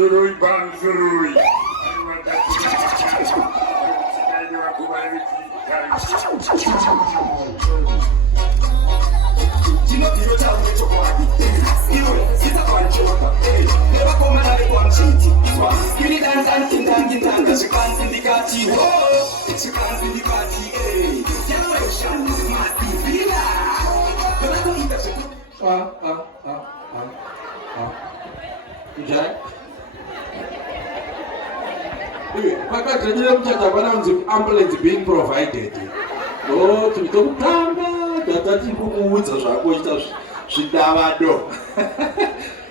Surui bang surui. Ndityoke chokwadi iwe sitakuwa Choga never come na kwa mchiti skili dance shikanzi ndikati generation must be bila don't eat Ujai? Pakagadzirira muchacha pananzi ambulance being provided. Tikutanga tatati kumuudza zvako ita zvidavado.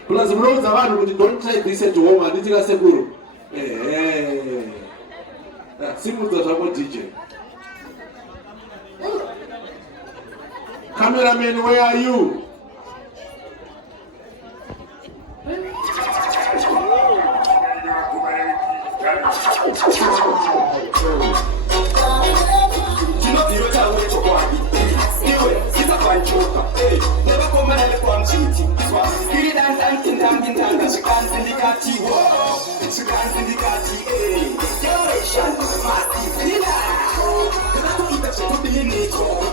Plus munoudza vanhu kuti don't try this at home handitika sekuru. Simudza zvako DJ. Cameraman, where are you? Ndityoke chokwadi iwe sitakuwa Choga never come na kwa mchiti skili dance shikanzi ndikati generation must be bila don't eat